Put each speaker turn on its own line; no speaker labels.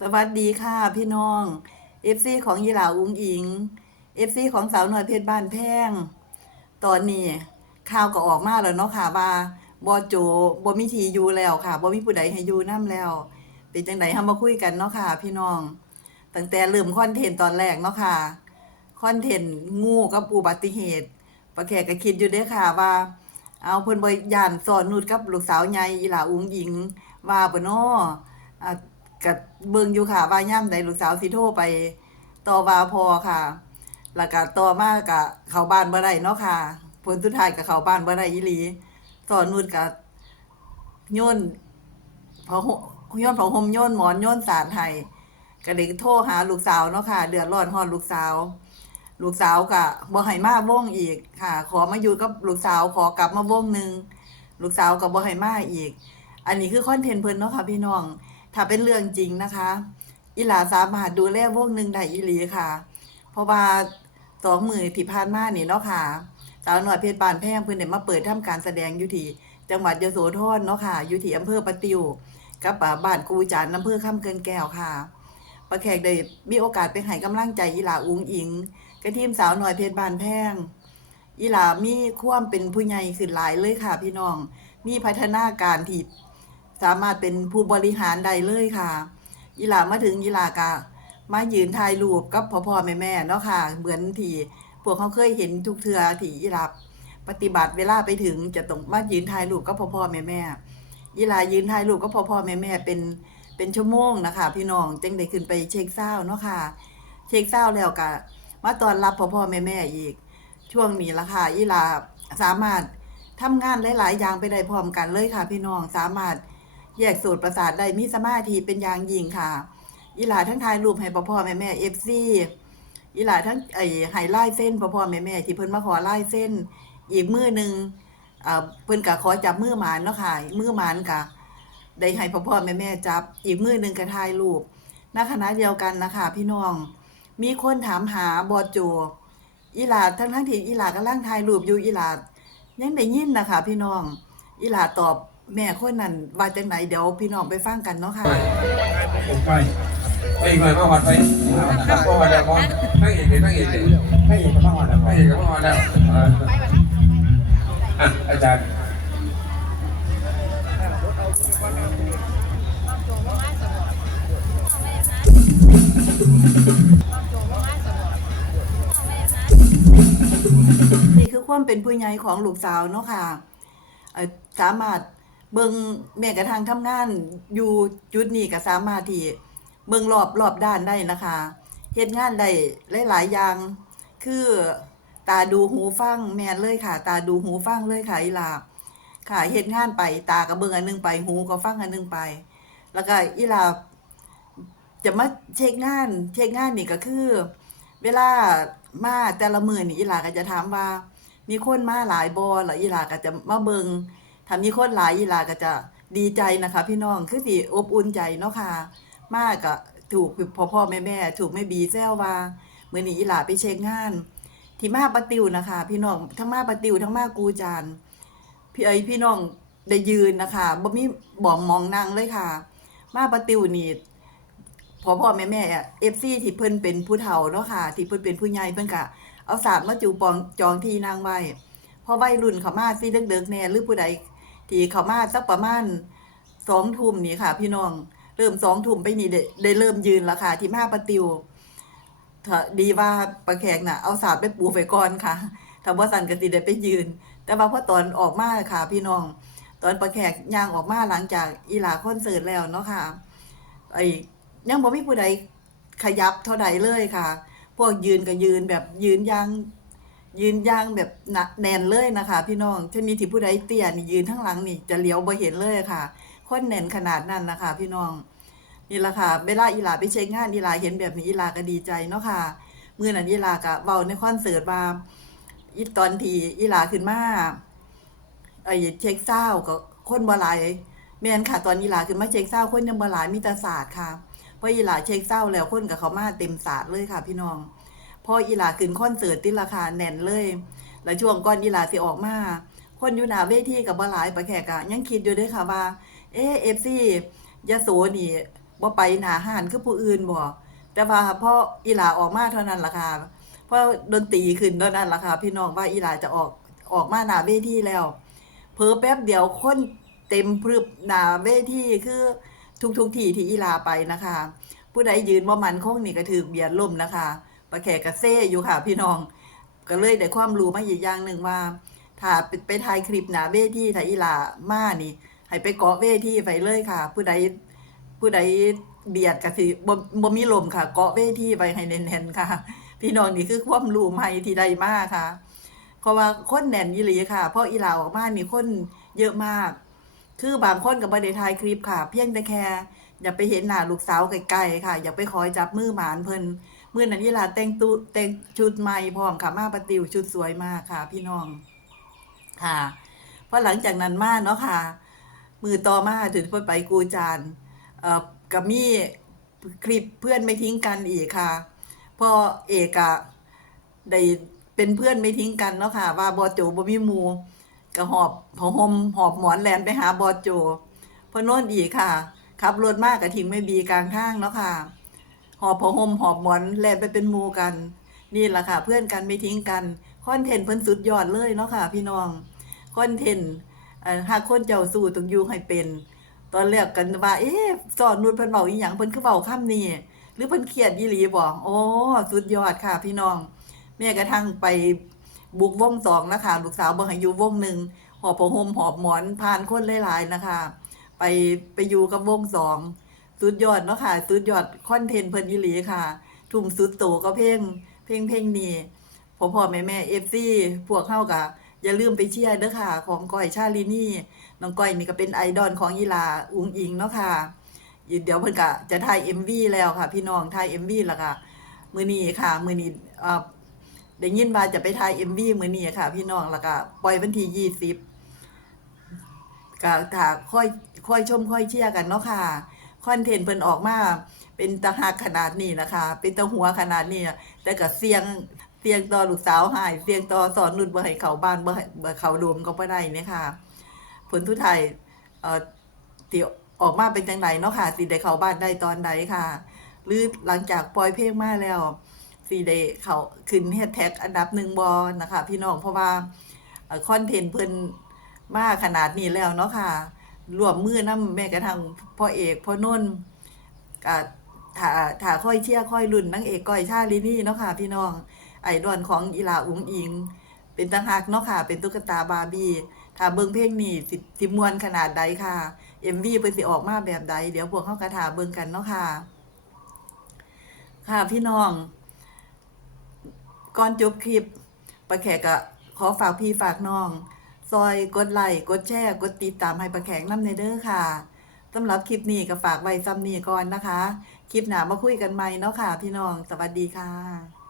สวัสดีค่ะพี่น้องเอฟซีของยีหลาอุ้งอิงเอฟซีของสาวหน่อยเพชรบ้านแพงตอนนี้ข่าวก็ออกมาแล้วเนาะค่ะว่าบอโจบ่มีทีอยู่แล้วค่ะบ่มีผู้ใดให้อยู่นํแล้ว เป็นจังไดเฮามาคุยกันเนาะค่ะ พี่น้อง ตั้งแต่เริ่มคอนเทนต์ตอนแรกเนาะค่ะคอนเทนต์งูกับอุบัติเหตุประแขกก็คิดอยู่ด้ค่ะว่า เอาเพิ่นบ่ย่านสอนนุดกับลูกสาวใหญ่อีหลาอุ้งอิง ว่าบ่น้อะก็เบิงอยู่ค่ะว่าย่ามใดลูกสาวสิโทรไปต่อว่าพอค่ะ แล้วก็ต่อมาก็เขาบ้านบ่ได้เนาะค่ะ ผลสุดท้ายก็เขาบ้านบ่ได้อีหลีสอนนุดก็โยนพอโยนผ้าห่มโยนหมอนโยนสารให้ก็เลยโทรหาลูกสาวเนาะค่ะ เดือดร้อนฮอดลูกสาว ลูกสาวก็บ่ให้มาวงอีกค่ะ ขอมาอยู่กับลูกสาวขอกลับมาวงหนึงลูกสาวก็บ่ให้มาอีก อันนี้คือคอนเทนต์เพิ่นเนาะค่ะพี่น้อง ถ้าเป็นเรื่องจริงนะคะ อีหลาสามารถดูแลวงหนึ่งได้อีหลีค่ะ เพราะว่าสองมือที่ผ่านมานี่เนาะค่ะ สาวหน่อยเพชรบานแพงเพิ่นได้มาเปิดทำการแสดงอยู่ที่จังหวัดยโสธรเนาะค่ะ อยู่ที่อำเภอปะติวกับอ่าบ้านกูจานอำเภอคำเกินแก้วค่ะประแขกได้มีโอกาสไปให้กำลังใจอีหลาอุงอิงกับทีมสาวหน่อยเพชรบานแพงอีหลามีความเป็นผู้ใหญ่ขึ้นหลายเลยค่ะ พี่น้อง มีพัฒนาการที่ สามารถเป็นผู้บริหารได้เลยค่ะอีหลามาถึงอีหลากะมายืนถ่ายรูปกับพ่อพ่อแม่แม่เนาะค่ะ เหมือนที่พวกเขาเคยเห็นทุกเทือที่อีหลาปฏิบัติเวลาไปถึงจะต้องมายืนถ่ายรูปกับพ่อพ่อแม่แม่ๆอีหลายืนถ่ายรูปกับพ่อพ่อแม่แม่เป็นเป็นชั่วโมงนะคะ พี่น้องจึงได้ขึ้นไปเช็คเศร้าเนาะค่ะ เช็คเศร้าแล้วก็มาตอนรับพ่อพ่อแม่แม่อีก ช่วงนี้ละค่ะอีหลาสามารถทำงานหลาย ๆ อย่างไปได้พร้อมกันเลยค่ะ พี่น้องสามารถ แยกสูตรประสาทได้มีสมาธิเป็นอย่างยิ่งค่ะ อีหลาทั้งทายรูปให้พ่อพ่อแม่แม่เอฟซีอีหลาทั้งไอ้ไฮไล่เส้นพ่อพ่อแม่แม่ที่เพิ่นมาขอไล่เส้น อีกมือหนึ่งอ่าเพิ่นก็ขอจับมือหมานเนาะค่ะมือหมานก็ได้ให้พ่อพ่อแม่แม่จับ อีกมือหนึ่งก็ถ่ายรูปณคณะเดียวกันนะคะพี่น้อง มีคนถามหาบอโจอีหลาทั้งทั้งที่อีหลากำลังถ่ายรูปอยู่อีหลายังได้ยินนะคะพี่น้อง อีหลาตอบ แม่คนนั้นว่าจังไหนเดี๋ยวพี่น้องไปฟังกันเนาะค่ะ
ผมไปไปอีกหน่อยมาวัดไปก็วัดแล้วก็ตั้งเอกเลยตั้งเอกเลย
ให้เอกมาวันละ
ตั้งเอกก็มาวัดแล้วอะอาจารย์
นี่คือความเป็นผู้ใหญ่ของลูกสาวเนาะค่ะเอ่อสามารถ เบิ่งแม้กระทั่งทำงานอยู่จุดนี้ก็สามารถที่เบิ่งรอบรอบด้านได้นะคะเฮ็ดงานได้หลายๆอย่าง คือตาดูหูฟังแม่นเลยค่ะ ตาดูหูฟังเลยค่ะอีหลาค่ะเฮ็ดงานไปตาก็เบิ่งอันหนึงไปหูก็ฟังอันหนึงไป แล้วก็อีหลาจะมาเช็คงานเช็คงานนี่ก็คือ เวลามาแต่ละมื้อนี่อีหลาก็จะถามว่า มีคนมาหลายบ่แล้วอีหลาก็จะมาเบิง ถ้ามีคนหลายอีหลาก็จะดีใจนะคะ พี่น้องคือสิอบอุ่นใจเนาะค่ะ มากก็ถูกพ่อพ่อแม่แม่ถูกแม่บีแซวว่ามื้อนี้อีหลาไปเช็คงาน ที่มาปะติวนะคะ พี่น้องทั้งมาปะติวทั้งมากูจานพี่เอ้ยพี่น้องได้ยืนนะคะบ่มีบองมองนั่งเลยค่ะ มาปะติวนี่พ่อพ่อแม่แม่เอฟซีที่เพิ่นเป็นผู้เฒ่าเนาะค่ะ ที่เพิ่นเป็นผู้ใหญ่เพิ่นก็เอาศาสตร์มาจูปองจองที่นางไว้พอวัยรุ่นเขามาสิเด็กๆแน่หรือผู้ใด ที่เขามาสักประมาณสองทุ่มนี่ค่ะ พี่น้องเริ่มสองทุ่มไปนี่ได้เริ่มยืนแล้วค่ะ ที่มาประติวดีว่าประแขกน่ะเอาศาสตร์ไปปูไว้ก่อนค่ะถ้าบ่าสันก็สิได้ไปยืน แต่ว่าพอตอนออกมาค่ะ พี่น้อง ตอนประแขกย่างออกมาหลังจากอีหลาคอนเสิร์ตแล้วเนาะค่ะไอ้ยังบ่มีผู้ใดขยับเท่าใดเลยค่ะ พวกยืนก็ยืนแบบยืนยาง ยืนยางแบบหนักแน่นเลยนะคะ พี่น้องชนิดที่ผู้ใดเตี้ยนี่ยืนทั้งหลังนี่จะเลี้ยวบ่เห็นเลยค่ะคนแน่นขนาดนั้นนะคะ พี่น้องนี่ละค่ะเวลาอีหลาไปเช็คงานอีหลาเห็นแบบนี้อีหลาก็ดีใจเนาะค่ะมื้อนั้นอีหลาก็เว้าในคอนเสิร์ตว่าอีตอนทีอีหลาขึ้นมาไอ้เช็คเศร้าก็คนบ่หลายแม่นค่ะ ตอนอีหลาขึ้นมาเช็คเศร้าคนยังบ่หลายมีแต่ศาสตร์ค่ะพออีหลาเช็คเศร้าแล้วคนกับเขามาเต็มศาสตร์เลยค่ะ พี่น้อง พออีหลาขึ้นคอนเสิร์ตติราคาแน่นเลย แล้วช่วงก่อนอีหลาสิออกมา คนอยู่หน้าเวทีกับบ่หลายประแขกอะยังคิดอยู่ด้วยค่ะว่า เอเอฟซียะโสนี่บ่ไปหนาห้านคือผู้อื่นบ่แต่ว่าพออีหลาออกมาเท่านั้นล่ะค่ะพอดนตรีขึ้นเท่านั้นล่ะค่ะพี่น้องว่าอีหลาจะออกออกมาหน้าเวทีแล้วเผลอแป๊บเดียวคนเต็มพรึบหน้าเวทีคือทุกๆที่ที่อีหลาไปนะคะ ผู้ใดยืนบ่มันคงนี่ก็ถือเบียดล่มนะคะ ปลาแขกกระเซ่อยู่ค่ะ พี่น้อง ก็เลยได้ความรู้มาอีกอย่างหนึ่งว่า ถ้าไปไปถ่ายคลิปหนาเวทีถ้าอีหลามานี่ ให้ไปเกาะเวทีไปเลยค่ะ ผู้ใดผู้ใดเบียดก็สิบ่บ่มีลมค่ะ เกาะเวทีไปให้แน่นๆค่ะ พี่น้องนี่คือความรู้ใหม่ที่ได้มากค่ะเพราะว่าคนแน่นอีหลีค่ะ เพราะอีหลาออกมานี่คนเยอะมาก คือบางคนก็บ่ได้ถ่ายคลิปค่ะ เพียงแต่แค่ อย่าไปเห็นหน้าลูกสาวไกลๆค่ะ อย่าไปคอยจับมือหมานเพิ่น มื้อนั้นอีหลาแต่งตุแต่งชุดใหม่พร้อมค่ะมาปะติวชุดสวยมากค่ะ พี่น้องค่ะเพราะหลังจากนั้นมาเนาะค่ะ มือต่อมาถึงไปกูจานเอ่อกับมี่คลิปเพื่อนไม่ทิ้งกันอีกค่ะพอเอกอะได้เป็นเพื่อนไม่ทิ้งกันเนาะค่ะ ว่าบอโจบ่มีมูก็หอบผอหมหอบหมอนแลนไปหาบอโจพอโน่นอีกค่ะขับรถมากกับทิ้งไม่บีกลางทางเนาะค่ะ อบผอหมหอบหมอนแลนไปเป็นหมูกัน นี่แหละค่ะ เพื่อนกันไม่ทิ้งกันคอนเทนต์เพิ่นสุดยอดเลยเนาะค่ะ พี่น้องคอนเทนต์หากคนเจ้าสู้ต้องอยู่ให้เป็น ตอนแรกกันว่า เอ๊ะสอนนุชเพิ่นเว้าอีหยังเพิ่นคือเว้าคำนี้หรือเพิ่นเครียดอีหลีบ่โอ้สุดยอดค่ะ พี่น้อง แม้กระทั่งไปบุกวงสองนะคะลูกสาวบ่ให้อยู่วงหนึ่งหอบผ้าห่มหอบหมอนผ่านคนหลายๆนะคะ ไปไปอยู่กับวงสอง สุดยอดเนาะค่ะ สุดยอดคอนเทนต์เพิ่นอีหลีค่ะ ทุ่มสุดโตก็เพลงเพลงเพลงนี้พ่อพ่อแม่แม่เอฟซีพวกเข้ากับอย่าลืมไปเชียร์เด้อค่ะ ของก้อยชาลินี่น้องก้อยนี่ก็เป็นไอดอลของยีลาอุงอิงเนาะค่ะเดี๋ยวเพิ่นก็จะถ่าย MV แล้วค่ะ พี่น้องถ่าย MV แล้วก็มื้อนี้ค่ะมือนี้อ่อได้ยินว่าจะไปถ่าย MV มื้อนี้ค่ะ พี่น้องแล้วก็ปล่อยวันที่20ก็ถ้าค่อยค่อยชมค่อยเชียร์กันเนาะค่ะ คอนเทนต์เพิ่นออกมาเป็นตาหักขนาดนี้นะคะ เป็นตาหัวขนาดนี้แต่ก็เสียงเสียงต่อลูกสาวหายเสียงต่อสอนนุดบ่ให้เขาบ้านบ่ให้บ่เขาโดมก็บ่ได้เนี่ยค่ะ ผลทุกไทายเอ่อที่ออกมาเป็นจังไดเนาะค่ะสิได้เข้าบ้านได้ตอนใดค่ะ หรือหลังจากปล่อยเพลงมาแล้วสิได้เขาขึ้นแฮชแท็กอันดับหนึ่งบ่นะคะ พี่น้องเพราะว่าคอนเทนต์เพิ่นมาขนาดนี้แล้วเนาะค่ะ รวมมือนำแม้กระทั่งพ่อเอกพ่อนนท์ก็ถ้าถาค่อยเชี่ยค่อยรุ่นนางเอกก้อยชาลินี่เนาะค่ะ พี่น้อง ไอดอลของอีลาอุ๋งอิง เป็นตังหักเนาะค่ะ เป็นตุ๊กตาบาร์บี้ถ้าเบิ่งเพลงนี้สิสิมวนขนาดใดค่ะ MV เพิ่นสิออกมาแบบใดเดี๋ยวพวกเฮากระถาเบิ่งกันเนาะค่ะ ค่ะพี่น้อง ก่อนจบคลิปปะแขกก็ขอฝากพี่ฝากน้อง ซอยกดไลค์กดแชร์กดติดตามให้ประแขงน้ำในเด้อค่ะสำหรับคลิปนี้ก็ฝากไว้ซ้ำนี้ก่อนนะคะ คลิปหน้ามาคุยกันใหม่เนาะค่ะ พี่น้องสวัสดีค่ะ